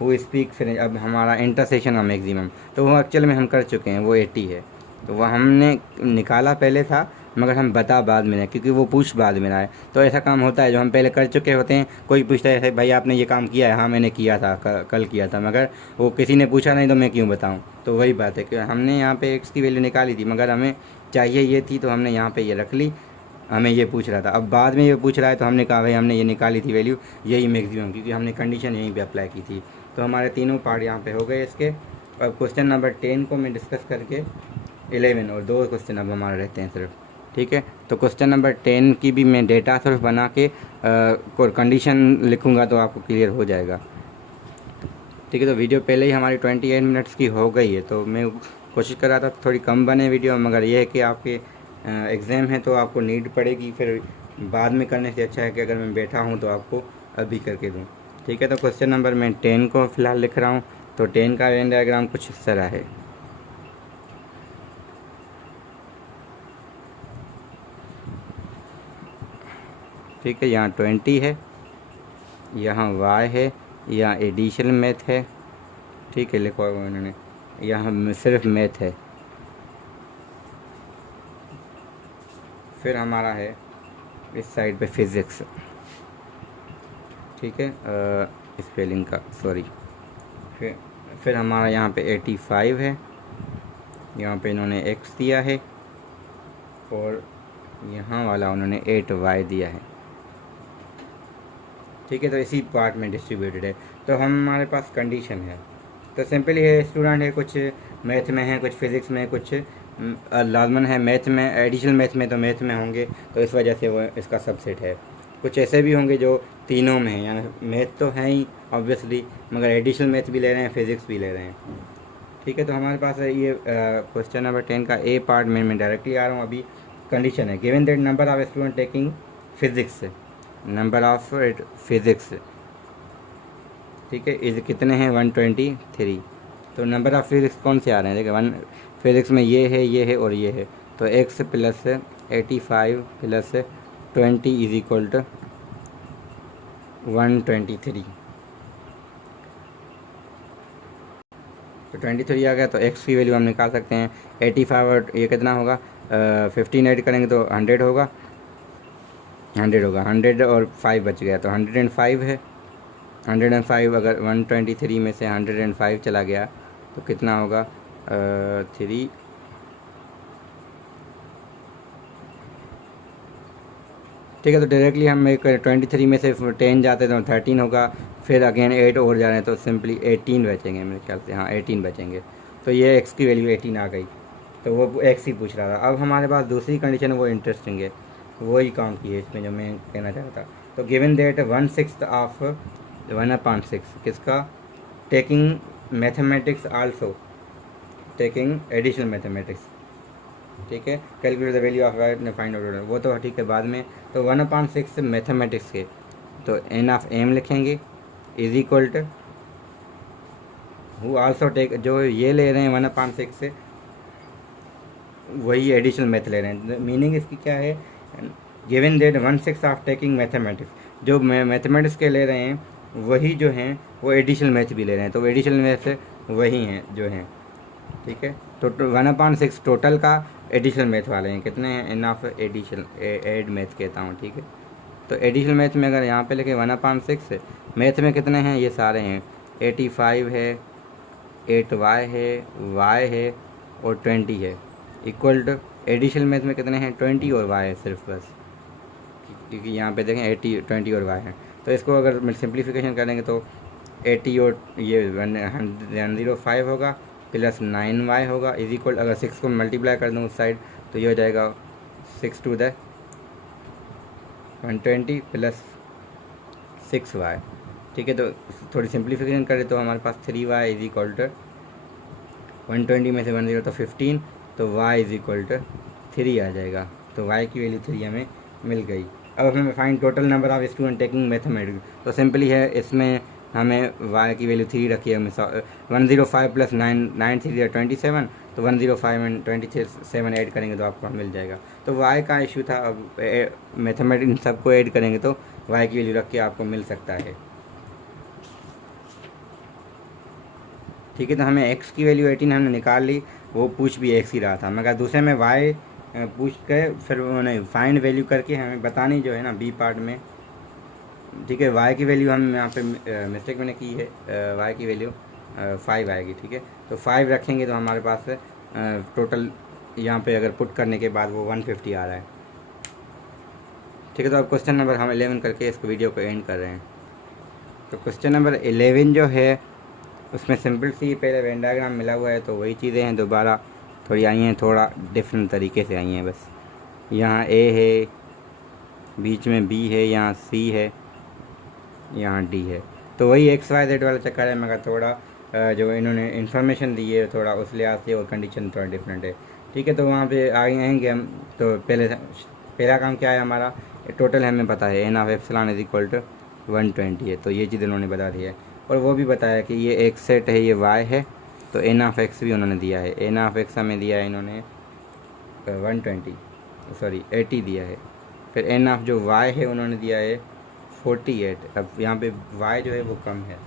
who speak finish. अब हमारा इंटरसेक्शन का मैक्सिमम तो वो एक्चुअल में हम कर चुके हैं, वो 80 है। तो वह हमने निकाला पहले था मगर हम बता बाद में रहे क्योंकि वो पूछ बाद में रहा है। तो ऐसा काम होता है जो हम पहले कर चुके होते हैं, कोई पूछता है भाई आपने ये काम किया है? हाँ मैंने किया था, कल किया था, मगर वो किसी ने पूछा नहीं तो मैं क्यों बताऊँ। तो वही बात है कि हमने यहाँ पे एक्स की वैल्यू निकाली थी मगर हमें चाहिए ये थी, तो हमने यहाँ पे ये रख ली। हमें ये पूछ रहा था, अब बाद में ये पूछ रहा है तो हमने कहा भाई हमने ये निकाली थी वैल्यू, यही मैक्सिमम, क्योंकि हमने कंडीशन यहीं पे अप्लाई की थी। तो हमारे तीनों पार्ट यहाँ पे हो गए इसके। अब क्वेश्चन नंबर 10 को मैं डिस्कस करके 11 और 2 क्वेश्चन अब हमारे रहते हैं सिर्फ, ठीक है। तो क्वेश्चन नंबर 10 की भी मैं डेटा सिर्फ बना के कंडीशन लिखूँगा तो आपको क्लियर हो जाएगा, ठीक है। तो वीडियो पहले ही हमारी 28 मिनट्स की हो गई है, तो मैं कोशिश कर रहा था थोड़ी कम बने वीडियो, मगर ये है कि आपके एग्ज़ाम है तो आपको नीड पड़ेगी, फिर बाद में करने से अच्छा है कि अगर मैं बैठा हूँ तो आपको अभी करके दूँ, ठीक है। तो क्वेश्चन नंबर मैं 10 को फ़िलहाल लिख रहा हूँ। तो 10 का वेन डायग्राम कुछ इस तरह है, ठीक है। यहाँ 20 है, यहाँ y है, यहाँ एडिशनल मैथ है, ठीक है, लिखा हुआ उन्होंने, यहाँ सिर्फ मैथ है। फिर हमारा है इस साइड पे फिज़िक्स, ठीक है, स्पेलिंग का सॉरी। फिर हमारा यहाँ पे 85 है, यहाँ पे इन्होंने x दिया है और यहाँ वाला उन्होंने 8y दिया है, ठीक है। तो इसी पार्ट में डिस्ट्रीब्यूटेड है। तो हमारे पास कंडीशन है, तो सिंपली है स्टूडेंट है, कुछ मैथ में है, कुछ फिज़िक्स में, कुछ लाजमन है मैथ में, एडिशनल मैथ में, तो मैथ में होंगे तो इस वजह से वो इसका सबसेट है। कुछ ऐसे भी होंगे जो तीनों में हैं, यानी मैथ तो है ही ऑब्वियसली, मगर एडिशनल मैथ भी ले रहे हैं, फिज़िक्स भी ले रहे हैं, ठीक है। तो हमारे पास है ये क्वेश्चन नंबर 10 का ए पार्ट में मैं डायरेक्टली आ रहा हूँ। अभी कंडीशन है given that number of student taking physics, number of physics, ठीक है, इज कितने हैं? 123। तो नंबर ऑफ़ फिजिक्स कौन से आ रहे हैं, देखिए वन फिजिक्स में ये है और ये है, तो x plus 85 plus 20 is equal to 123। तो 23 आ गया, तो x की वैल्यू हम निकाल सकते हैं। 85 और ये कितना होगा, 15 ऐड करेंगे तो 100 होगा, 100 और 5 बच गया, तो 105 है। 105 अगर 123 में से 105 चला गया तो कितना होगा, 3, ठीक है। तो डायरेक्टली हम एक 23 में से 10 जाते तो 13 होगा, फिर अगेन 8 और जा रहे हैं तो सिंपली 18 बचेंगे मेरे ख्याल से, हाँ 18 बचेंगे। तो ये x की वैल्यू 18 आ गई, तो वो x ही पूछ रहा था। अब हमारे पास दूसरी कंडीशन वो इंटरेस्टिंग है, वही काम की है इसमें जो मैं कहना चाहता था। तो गिवन दैट 1/6 ऑफ 1/6 किसका, taking mathematics also, taking additional mathematics, ठीक है। Calculate the value of find out, वो तो ठीक है बाद में। तो 1/6 मैथमेटिक्स के, तो n ऑफ m लिखेंगे is equal to who also take, जो ये ले रहे हैं 1/6 से वही एडिशनल मैथ ले रहे हैं। मीनिंग इसकी क्या है, given that 1/6 of taking mathematics, जो मैथमेटिक्स के ले रहे हैं वही जो हैं वो एडिशनल मैथ भी ले रहे हैं, तो एडिशनल मैथ वही हैं जो हैं, ठीक है। तो 1/6 टोटल का एडिशनल मैथ वाले हैं, कितने हैं, N of additional add math कहता हूँ, ठीक है। तो एडिशनल मैथ में अगर यहाँ पे लिखे 1/6, मैथ में कितने हैं, ये सारे हैं, 85 है, 8y है और 20 है, इक्वल टू एडिशनल मैथ में कितने हैं, 20 और y है सिर्फ बस, क्योंकि यहाँ पे देखें 80 20 और y है। तो इसको अगर सिंप्लीफिकेशन करेंगे तो 80 और ये 105 होगा प्लस 9y होगा इज इक्वल, अगर 6 को मल्टीप्लाई कर दूँ उस साइड तो ये हो जाएगा 6 टू द 120 प्लस 6y, ठीक है। तो थोड़ी सिंप्लीफिकेशन करें तो हमारे पास 3y इज इक्वल टू 120 में से 10 तो 15, तो y इज इक्वल टू 3 आ जाएगा। तो y की वैल्यू 3 हमें मिल गई। अब हमें find total number of student taking mathematics, तो सिंपली है, इसमें हमें y की वैल्यू 3 रखी है, हमें 105 प्लस 9 3 27, तो 105 एंड 27 ऐड करेंगे तो आपको मिल जाएगा। तो y का इशू था, अब मैथमेटिक्स सबको ऐड करेंगे तो y की वैल्यू रख के आपको मिल सकता है, ठीक है। तो हमें x की वैल्यू 18 हमने निकाल ली, वो पूछ भी x ही रहा था, मगर दूसरे में y पूछ के फिर उन्होंने फाइंड वैल्यू करके हमें बतानी जो है ना बी पार्ट में, ठीक है। y की वैल्यू हम यहाँ पे मिस्टेक मैंने की है, y की वैल्यू 5 आएगी, ठीक है। तो 5 रखेंगे तो हमारे पास टोटल यहाँ पे अगर पुट करने के बाद वो 150 आ रहा है, ठीक है। तो अब क्वेश्चन नंबर हम 11 करके इसको वीडियो को एंड कर रहे हैं। तो क्वेश्चन नंबर 11 जो है उसमें सिंपल सी पहले वेन डायग्राम मिला हुआ है, तो वही चीज़ें हैं, दोबारा थोड़ी आई हैं, थोड़ा डिफरेंट तरीके से आई हैं बस। यहाँ A है, बीच में B है, यहाँ C है, यहाँ D है, तो वही XYZ वाला चक्कर है, मगर थोड़ा जो इन्होंने इन्फॉर्मेशन दी है थोड़ा उस लिहाज से और कंडीशन थोड़ा डिफरेंट है, ठीक है। तो वहाँ पे आगे आएंगे हम। तो पहला काम क्या है हमारा, टोटल हमें पता है n of epsilon is equal to 120 है, तो ये चीज़ इन्होंने बता दी है। और वो भी बताया कि ये एक सेट है, ये y है, तो n ऑफ x भी उन्होंने दिया है, n ऑफ x हमें दिया है इन्होंने 80 दिया है। फिर n ऑफ जो y है उन्होंने दिया है 48। अब यहाँ पे y जो है वो कम है,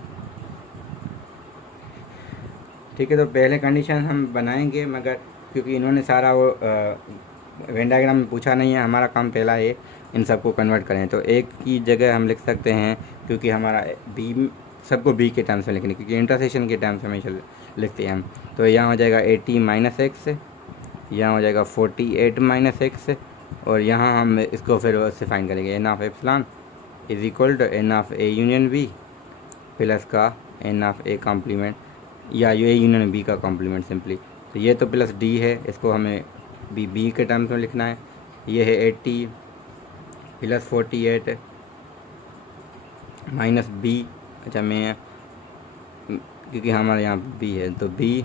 ठीक है। तो पहले कंडीशन हम बनाएंगे, मगर क्योंकि इन्होंने सारा वो वेन डायग्राम में पूछा नहीं है, हमारा काम पहला है इन सबको कन्वर्ट करें। तो एक की जगह हम लिख सकते हैं, क्योंकि हमारा बी सबको बी के टर्म्स में लिखने, क्योंकि इंटरसेक्शन के टर्म्स हमेशा लिखते हैं हम। तो यहाँ हो जाएगा 80 माइनस एक्स, यहाँ हो जाएगा 48 माइनस एक्स, और यहाँ हम इसको फिर उससे फाइन करेंगे, N of epsilon is equal to N of A union B plus का एन ऑफ ए कॉम्प्लीमेंट, या ए यूनियन बी का कॉम्प्लीमेंट सिंपली। तो ये तो प्लस डी है, इसको हमें बी के टर्म्स में लिखना है। ये है 80 प्लस 48 माइनस बी, अच्छा मैं क्योंकि हमारे यहाँ बी है तो बी,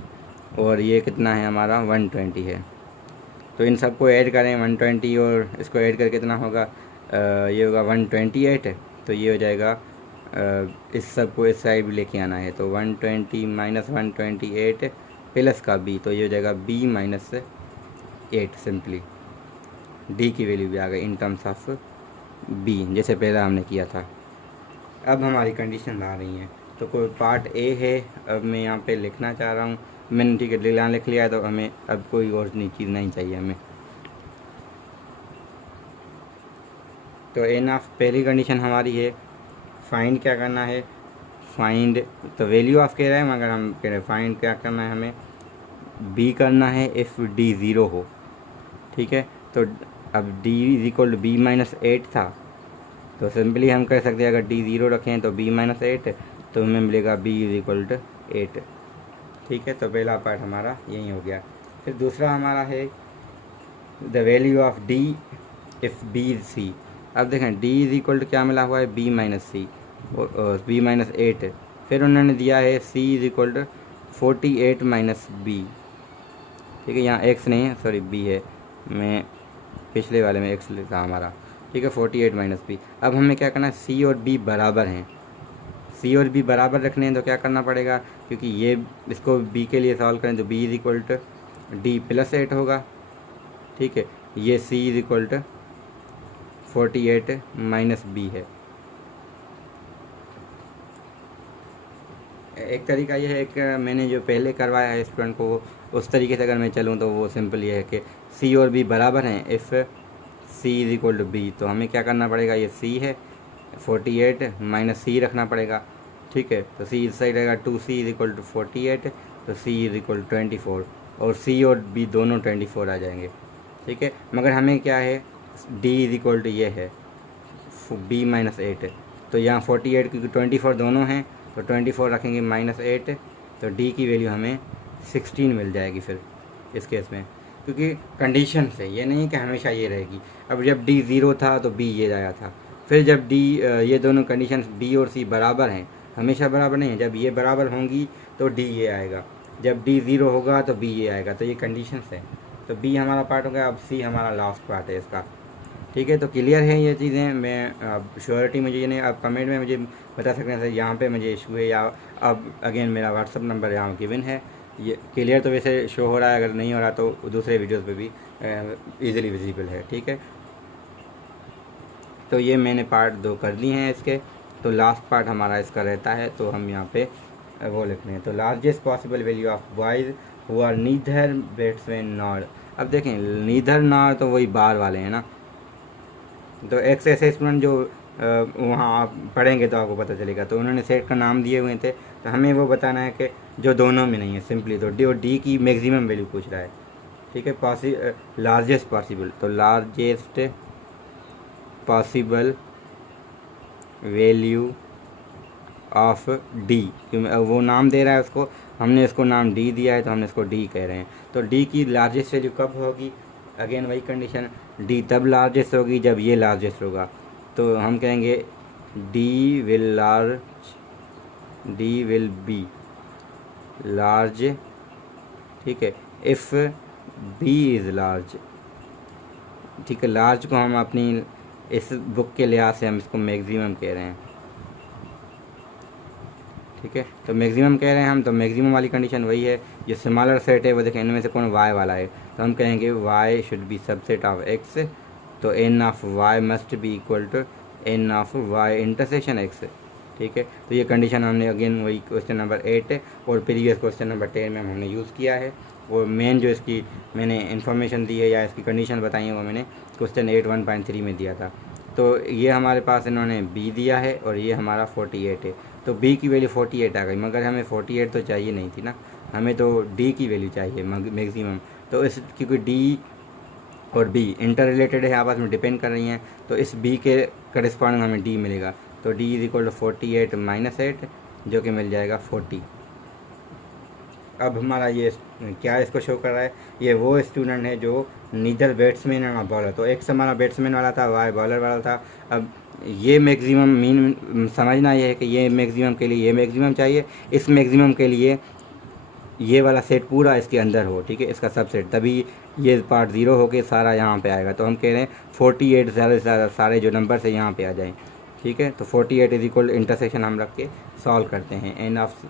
और ये कितना है हमारा 120 है। तो इन सबको ऐड करें 120 और इसको ऐड करके कितना होगा, ये होगा 128, तो ये हो जाएगा इस सब को इस साइड भी लेके आना है। तो 120 माइनस 128 प्लस का b, तो ये हो जाएगा b माइनस 8। सिंपली d की वैल्यू भी आ गई इन टर्म्स ऑफ b, जैसे पहले हमने किया था। अब हमारी कंडीशन आ रही हैं। तो कोई पार्ट ए है, अब मैं यहाँ पे लिखना चाह रहा हूँ, मैंने ठीक है यहाँ लिख लिया है, तो हमें अब कोई और चीज़ नहीं चाहिए हमें। तो एन ऑफ पहली कंडीशन हमारी है, फाइंड क्या करना है, फाइंड तो वैल्यू ऑफ कह रहे हैं, मगर हम कह रहे हैं फाइंड क्या करना है हमें, बी करना है इफ़ डी ज़ीरो हो। ठीक है, तो अब D is equal to B minus 8 था, तो सिंपली हम कह सकते हैं अगर डी ज़ीरो रखें तो बी माइनस 8, तो हमें मिलेगा बी इज इक्वल टू 8। ठीक है, तो पहला पार्ट हमारा यही हो गया। फिर दूसरा हमारा है the value of D if B is C. अब देखें डी इज इक्वल टू क्या मिला हुआ है, B minus C, B minus 8। फिर उन्होंने दिया है C is equal to 48 minus B. ठीक है, यहाँ एक्स नहीं है, सॉरी बी है, मैं पिछले वाले में एक्स लिखा हमारा। ठीक है, 48 माइनस बी। अब हमें क्या करना है, सी और बी बराबर हैं, सी और बी बराबर रखने हैं, तो क्या करना पड़ेगा, क्योंकि ये इसको बी के लिए सॉल्व करें तो B is equal to D plus 8 होगा। ठीक है, ये C is equal to 48 minus B है। एक तरीका ये है कि मैंने जो पहले करवाया है स्टूडेंट को, उस तरीके से अगर मैं चलूँ तो वो सिंपल ये है कि सी और बी बराबर हैं, if C is equal to B, तो हमें क्या करना पड़ेगा, ये सी है 48 माइनस सी रखना पड़ेगा। ठीक है, तो सी इस साइड रहेगा 2c इज इक्वल टू 48, तो c इज इक्वल टू 24, और c और b दोनों 24 आ जाएंगे। ठीक है, मगर हमें क्या है, d इज इक्वल टू ये है b माइनस 8, तो यहाँ 48 क्योंकि 24 दोनों हैं, तो 24 रखेंगे माइनस 8, तो d की वैल्यू हमें 16 मिल जाएगी फिर इस केस में, क्योंकि कंडीशन से ये नहीं कि हमेशा ये रहेगी। अब जब d ज़ीरो था तो b ये आया था, फिर जब d ये दोनों कंडीशन b और c बराबर हैं, हमेशा बराबर नहीं है, जब ये बराबर होंगी तो d ये आएगा, जब d ज़ीरो होगा तो b ये आएगा, तो ये कंडीशन है। तो b हमारा पार्ट हो गया, अब c हमारा लास्ट पार्ट है इसका। ठीक है, तो क्लियर है ये चीज़ें। मैं अब श्योरिटी मुझे ये नहीं, आप कमेंट में मुझे बता सकते हैं सर यहाँ पे मुझे इशू है, या अब अगेन मेरा व्हाट्सअप नंबर यहाँ गिवन है। ये क्लियर तो वैसे शो हो रहा है, अगर नहीं हो रहा तो दूसरे वीडियोस पे भी इजीली विजिबल है। ठीक है, तो ये मैंने पार्ट 2 कर ली हैं इसके। तो लास्ट पार्ट हमारा इसका रहता है, तो हम यहाँ पे वो लिख रहे हैं, तो largest possible value of boys who are neither batsman nor. अब देखें नीदर नॉर तो वही बार वाले हैं ना, तो एक्स ऐसे स्टूडेंट जो वहाँ आप पढ़ेंगे तो आपको पता चलेगा। तो उन्होंने सेट का नाम दिए हुए थे, तो हमें वो बताना है कि जो दोनों में नहीं है सिंपली, तो डी और डी की मैक्सिमम वैल्यू पूछ रहा है। ठीक है, लार्जेस्ट पॉसिबल, तो largest possible value of D, क्योंकि वो नाम दे रहा है उसको, हमने इसको नाम डी दिया है तो हमने इसको डी कह रहे हैं। तो डी की लार्जेस्ट वैल्यू कब होगी, अगेन वही कंडीशन, डी तब लार्जेस्ट होगी जब ये लार्जेस्ट होगा। तो हम कहेंगे डी विल बी लार्ज। ठीक है, इफ़ बी इज़ लार्ज। ठीक है, लार्ज को हम अपनी इस बुक के लिहाज से हम इसको मैक्सिमम कह रहे हैं। ठीक है, तो मैक्सिमम कह रहे हैं हम, तो मैक्सिमम वाली कंडीशन वही है। जो स्मॉलर सेट है वो देखें इनमें से कौन वाई वाला है, तो हम कहेंगे Y should be subset of X, तो N of Y must be equal to N of Y intersection X. ठीक है, तो ये कंडीशन हमने अगेन वही क्वेश्चन नंबर 8 और प्रीवियस क्वेश्चन नंबर 10 में हमने यूज़ किया है। और मेन जो इसकी मैंने इन्फॉर्मेशन दी है या इसकी कंडीशन बताई है वो मैंने क्वेश्चन 8 1.3 में दिया था। तो ये हमारे पास इन्होंने बी दिया है और ये हमारा 48 है, तो बी की वैल्यू 48 आ गई, मगर हमें 48 तो चाहिए नहीं थी ना, हमें तो डी की वैल्यू चाहिए मैक्सिमम। तो इस क्योंकि डी और बी इंटर रिलेटेड है, आपस में डिपेंड कर रही हैं, तो इस बी के करस्पॉन्डिंग हमें डी मिलेगा। तो D is equal to 48 minus 8, जो कि मिल जाएगा 40। अब हमारा ये क्या इसको शो कर रहा है, ये वो स्टूडेंट है जो नीदर बैट्समैन और बॉलर, तो एक हमारा बैट्समैन वाला था, वाई बॉलर वाला था। अब ये मैक्सिमम मीन समझना ये है कि ये मैक्सिमम के लिए ये मैक्सिमम चाहिए, इस मैक्सिमम के लिए ये वाला सेट पूरा इसके अंदर हो। ठीक है, इसका सबसेट, तभी ये पार्ट 0 होके सारा यहाँ पे आएगा। तो हम कह रहे हैं 48 ज़्यादा से ज़्यादा सारे जो नंबर से यहाँ पे आ जाएँ। ठीक है। तो 48 इज इक्वल इंटरसेक्शन हम रख के सॉल्व करते हैं, N of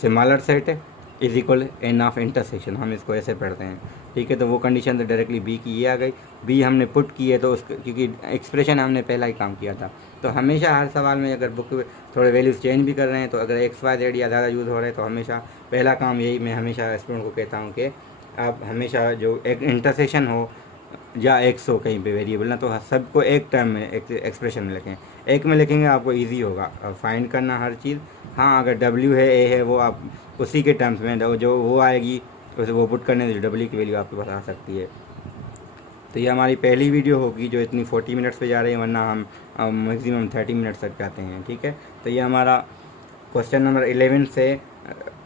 similar set is equal N of intersection, हम इसको ऐसे पढ़ते हैं, ठीक है। तो वो कंडीशन तो डायरेक्टली बी की ये आ गई, बी हमने पुट की है तो उस क्योंकि एक्सप्रेशन हमने पहला ही काम किया था। तो हमेशा हर सवाल में अगर बुक थोड़े वैल्यूज़ चेंज भी कर रहे हैं, तो अगर एक्स वाई जेड या ज़्यादा यूज़ हो रहा है तो हमेशा पहला काम यही मैं हमेशा स्टूडेंट को कहता हूँ कि आप हमेशा जो एक इंटरसेक्शन हो या एक्स हो कहीं पे वेरिएबल ना, तो सबको एक टर्म में एक एक्सप्रेशन में लिखें। एक में लिखेंगे आपको इजी होगा फाइंड करना हर चीज़। हाँ, अगर डब्ल्यू है ए है वो आप उसी के टर्म्स में जो वो आएगी उसे वो पुट करने से डब्ल्यू की वैल्यू आपके पास आ सकती है। तो ये हमारी पहली वीडियो होगी जो इतनी 40 मिनट्स पे जा रही है, वरना हम मैक्सिमम 30 मिनट्स तक जाते हैं, ठीक है। तो ये हमारा क्वेश्चन नंबर 11 से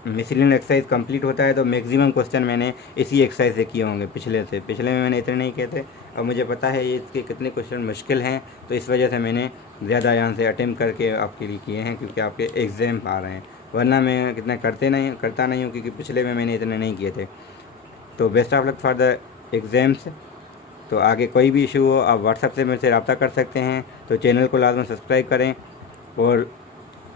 मिसलिनियस एक्सरसाइज कंप्लीट होता है। तो मैक्सिमम क्वेश्चन मैंने इसी एक्सरसाइज से किए होंगे पिछले में मैंने इतने नहीं किए थे, और मुझे पता है ये इसके कितने क्वेश्चन मुश्किल हैं, तो इस वजह से मैंने ज़्यादा यहाँ से अटेम्प्ट करके आपके लिए किए हैं, क्योंकि आपके एग्ज़ाम आ रहे हैं, वरना मैं कितना करता नहीं हूँ, क्योंकि पिछले में मैंने इतने नहीं किए थे। तो best of luck for the exams. तो आगे कोई भी इशू हो आप व्हाट्सएप से मेरे से रब्ता कर सकते हैं। तो चैनल को लाजमी सब्सक्राइब करें और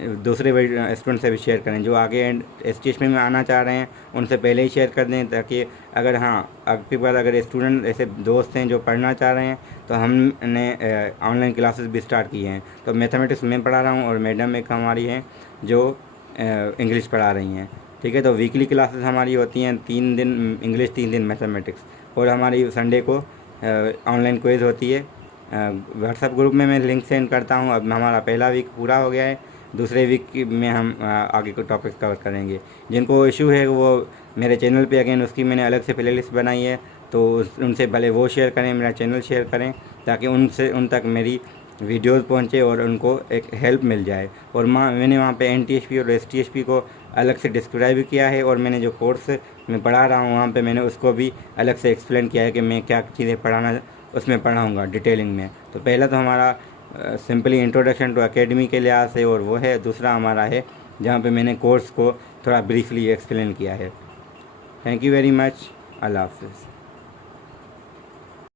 दूसरे स्टूडेंट से भी शेयर करें, जो आगे STHP में आना चाह रहे हैं उनसे पहले ही शेयर कर दें, ताकि अगर आपके पास अगर स्टूडेंट ऐसे दोस्त हैं जो पढ़ना चाह रहे हैं, तो हमने ऑनलाइन क्लासेस भी स्टार्ट की हैं। तो मैथमेटिक्स मैं पढ़ा रहा हूँ और मैडम एक हमारी हैं जो इंग्लिश पढ़ा रही हैं, ठीक है। तो वीकली क्लासेस हमारी होती हैं, 3 दिन इंग्लिश 3 दिन मैथमेटिक्स, और हमारी संडे को ऑनलाइन क्विज़ होती है। व्हाट्सएप ग्रुप में मैं लिंक सेंड करता हूँ। अब हमारा पहला वीक पूरा हो गया है, दूसरे वीक में हम आगे को टॉपिक्स कवर करेंगे। जिनको इशू है वो मेरे चैनल पे अगेन उसकी मैंने अलग से प्लेलिस्ट बनाई है, तो उनसे भले वो शेयर करें, मेरा चैनल शेयर करें, ताकि उन तक मेरी वीडियोस पहुंचे और उनको एक हेल्प मिल जाए। और मैंने वहाँ पे NTHP और STHP को अलग से डिस्क्राइब किया है, और मैंने जो कोर्स मैं पढ़ा रहा हूँ वहाँ पे मैंने उसको भी अलग से एक्सप्लेन किया है कि मैं क्या चीज़ें पढ़ाना उसमें पढ़ाऊँगा डिटेलिंग में। तो पहला तो हमारा सिंपली इंट्रोडक्शन टू एकेडमी के लिहाज से, और वो है दूसरा हमारा है जहाँ पे मैंने कोर्स को थोड़ा ब्रीफली एक्सप्लेन किया है। Thank you very much. अल्लाह हाफ़िज़।